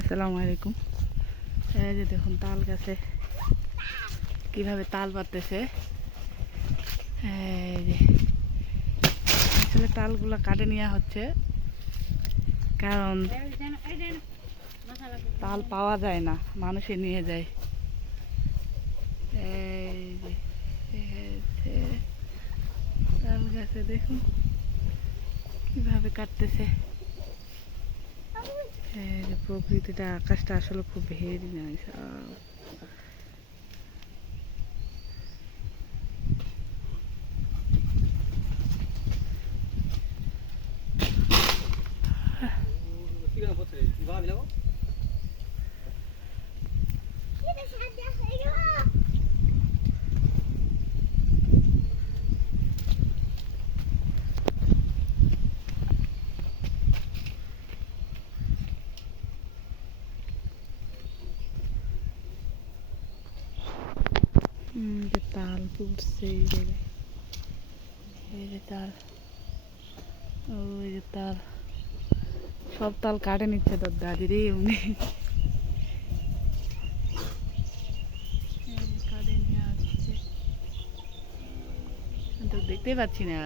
আসসালামু আলাইকুম। এই যে দেখুন তাল গাছে কিভাবে তাল পাড়তেছে। এই যে আসলে তালগুলো কাটে নেওয়া হচ্ছে, কারণ তাল পাওয়া যায় না, মানুষে নিয়ে যায়। এই যে তাল গাছে দেখুন কিভাবে কাটতেছে। এই যে প্রকৃতিটা, আকাশটা আসলে খুব ভেরি নাইস। যে তাল পড়ছে, এই যে তাল, ওই যে তাল, সব তাল কাটে নিচ্ছে তোর দাদি রে উনি। কাটে নিয়ে আসছে, তো দেখতেই পাচ্ছি না।